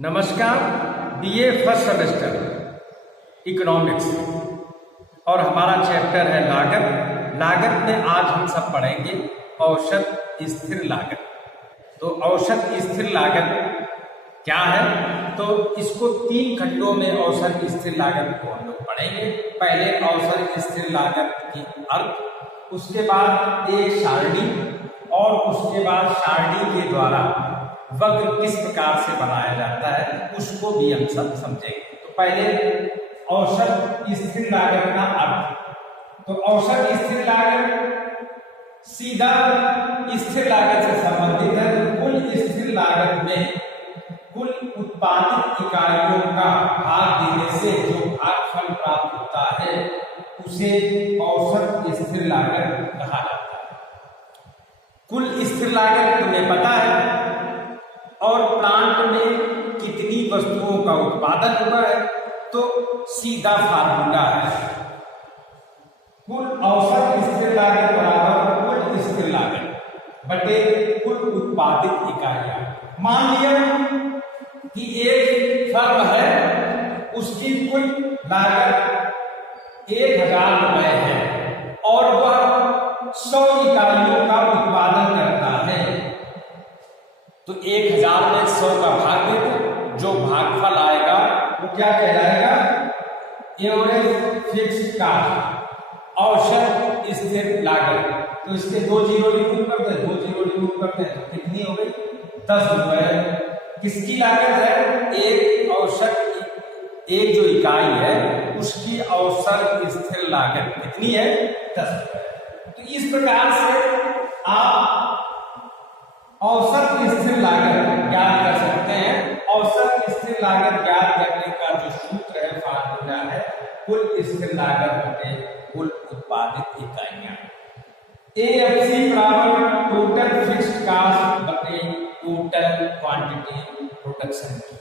नमस्कार। BA first semester economics और हमारा चैप्टर है लागत। लागत में आज हम सब पढ़ेंगे औसत स्थिर लागत। तो औसत स्थिर लागत क्या है, तो इसको तीन खंडों में औसत स्थिर लागत को हम लोग पढ़ेंगे। पहले औसत स्थिर लागत की अर्थ, उसके बाद एक सारणी और उसके बाद सारणी के द्वारा वक्र किस प्रकार से बनाया जाता है उसको भी हम सब समझेंगे। तो पहले औसत स्थिर लागत का अर्थ। तो औसत स्थिर लागत सीधा स्थिर लागत से संबंधित है। तो कुल स्थिर लागत में कुल उत्पादित इकाइयों का भाग देने से जो भागफल प्राप्त होता है उसे औसत स्थिर लागत कहा जाता है। कुल स्थिर लागत तुम्हें पता है, और प्लांट में कितनी वस्तुओं का उत्पादन हुआ है तो सीधा फार्मूला है कुल औसत स्थिर लागत बराबर कुल स्थिर लागत बटे कुल उत्पादित इकाइयां। मान लिया कि एक फर्म है, उसकी कुल लागत 1000 रुपए है और वह 100 इकाइयों का उत्पादन करता है। तो 1000 में 100 का भाग दे दो, जो भागफल आएगा वो क्या कहलाएगा? एवरेज फिक्स्ड कॉस्ट, औसत स्थिर लागत। तो इसके 2 जीरो रिमूव करते हैं, 2 जीरो रिमूव करते हैं तो कितनी हो गई? 10 रुपए। किसकी लागत है? एक औसत, एक जो इकाई है उसकी औसत स्थिर लागत कितनी है? 10 रुपए। तो इस प्रकार से आप औसत स्थिर लागत ज्ञात कर सकते हैं। औसत स्थिर लागत ज्ञात करने का जो सूत्र है, फार्मूला है, कुल स्थिर लागत बटे कुल उत्पादित इकाइयां। AFC बराबर टोटल फिक्स्ड कॉस्ट बटे टोटल क्वांटिटी प्रोडक्शन की।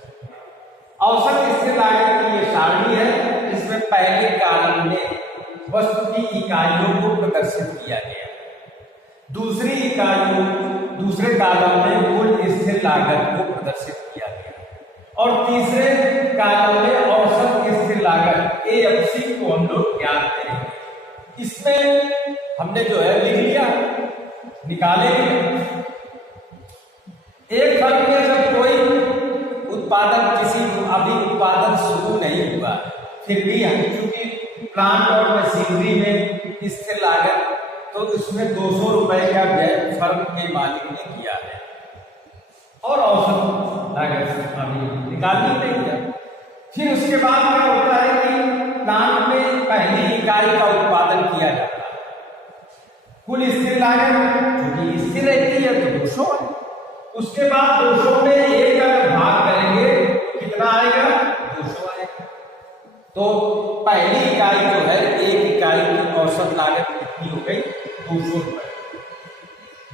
औसत स्थिर लागत की ये सारणी है। इसमें पहले कॉलम में वस्तु की इकाइयों को प्रदर्शित किया गया, दूसरे कॉलम में कुल स्थिर लागत को प्रदर्शित किया गया और तीसरे कॉलम में औसत स्थिर लागत AFC को हम लोग ज्ञात करेंगे। इसमें हमने जो है लिख लिया, निकालेंगे। एक फर्म में जब कोई उत्पादन, किसी अभी उत्पादन शुरू नहीं हुआ, फिर भी हम चूंकि प्लांट और मशीनरी में स्थिर लागत, तो इसमें 200 रुपए का व्यय फर्म के मालिक ने किया है और औसत लागत अभी निकालनी नहीं है। फिर उसके बाद क्या होता है कि प्लांट में पहली इकाई का उत्पादन किया जाता है। कुल स्थिर लागत क्योंकि स्थिर रहती है तो 200 है। उसके बाद 200 में एक अगर भाग करेंगे कितना आएगा? 200 आएगा। तो पहली इकाई जो है, एक इकाई की औसत लागत कितनी हो गई? 200 रुपए।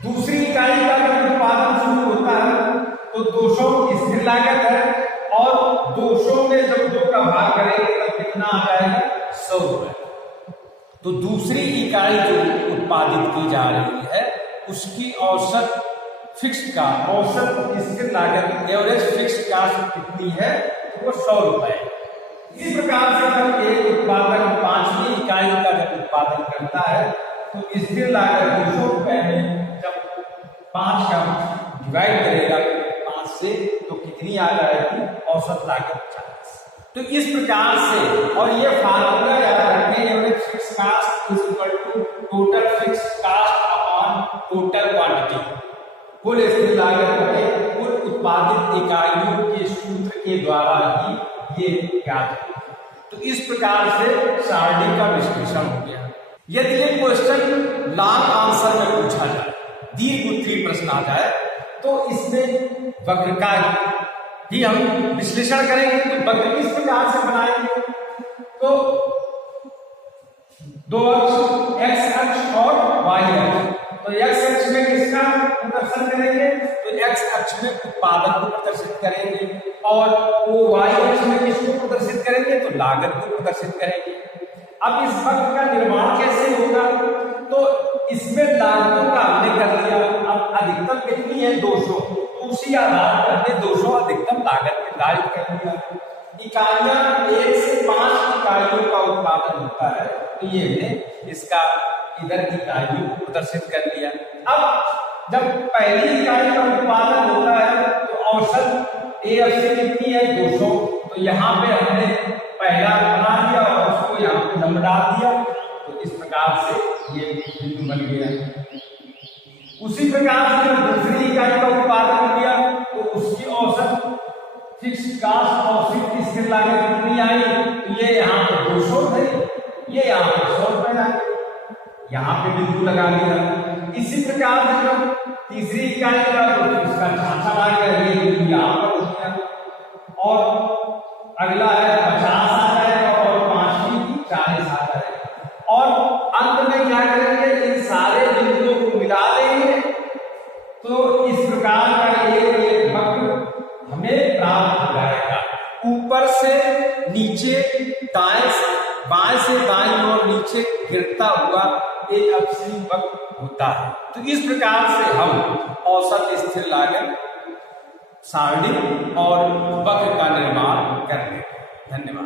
दूसरी इकाई का जब उत्पादन शुरू होता है तो 200 स्थिर लागत है और 200 में जब 2 का भाग करेंगे तब कितना आ जाएगा? 100 रुपए। तो दूसरी इकाई जो उत्पादित की जा रही है उसकी औसत फिक्स्ड का औसत स्थिर लागत, एवरेज फिक्स्ड कॉस्ट कितनी है? वो 100 रुपए। इस प्रकार से जब एक उत्पादक 5वीं इकाई का जब उत्पादन करता है तो स्थिर लागत 200 रुपए में जब 5 का डिवाइड करेगा 5 से तो कितनी आ जाएगी? औसत लागत 40। तो इस प्रकार से, और ये फार्मूला याद रखें, average fixed cost is equal to total fixed cost upon total quantity. कुल स्थिर लागत बटे कुल उत्पादित इकाइयों के सूत्र के द्वारा ही ये ज्ञात है। तो इस प्रकार से सारणी का विश्लेषण हो गया। यदि ये क्वेश्चन लॉन्ग आंसर में पूछा जाए, दीर्घ उत्तरीय प्रश्न आ जाए, तो इसमें वक्र का भी हम विश्लेषण करेंगे। तो वक्र किस प्रकार से बनाएंगे? तो 2 अक्ष, x अक्ष और y अक्ष। तो x अक्ष में किसका प्रदर्शन करेंगे? तो x अक्ष में उत्पादन को प्रदर्शित करेंगे और वो y अक्ष में किसको प्रदर्शित करेंगे? तो लागत को प्रदर्शित करेंगे। अब इस वक्र का निर्माण कैसे होगा? तो इसमें लागतों का हमने कर लिया। अब अधिकतम कितनी है? 200। तो उसी आधार पर हमने 200 अधिकतम लागत निर्धारित दिया। इकाइयां 1 से 5 इकाइयों का उत्पादन होता है, तो ये हमने इसका इधर इकाइयों को प्रदर्शित कर लिया। अब जब पहली इकाई का उत्पादन होता है तो औसत AFC कितनी है 200, तो यहाँ पे हमने पहला बना दिया और उसको यहाँ पे नंबर डाल दिया, तो इस प्रकार से ये बिंदु बन गया। उसी प्रकार से जब दूसरी इकाई का उत्पादन किया तो उसकी औसत फिक्स्ड कास्ट और फिक्स्ड स्थिर लागत कितनी आई, तो ये यहाँ पे 200 थे, ये यहाँ पे 100 रुपए आ गए, यहाँ पे बिंदु लगा लिया। इसी प्रकार से जब तीसरी इकाई का तो उसका छाछा आ गया, ये बिंदु यहाँ पर हो गया, और अगला है 50 आ जाएगा और 5वीं की 40 आ जाएगा, और अंत में क्या करेंगे, इन सारे बिंदुओं को मिला देंगे, तो इस प्रकार का एक वक्र हमें प्राप्त हो जाएगा। ऊपर से नीचे दाएं बाएं से दाईं और नीचे गिरता हुआ एक अक्षीय वक्र होता है। तो इस प्रकार से हम औसत स्थिर लागत सारणी और वक्र का निर्माण कर लेते हैं। धन्यवाद।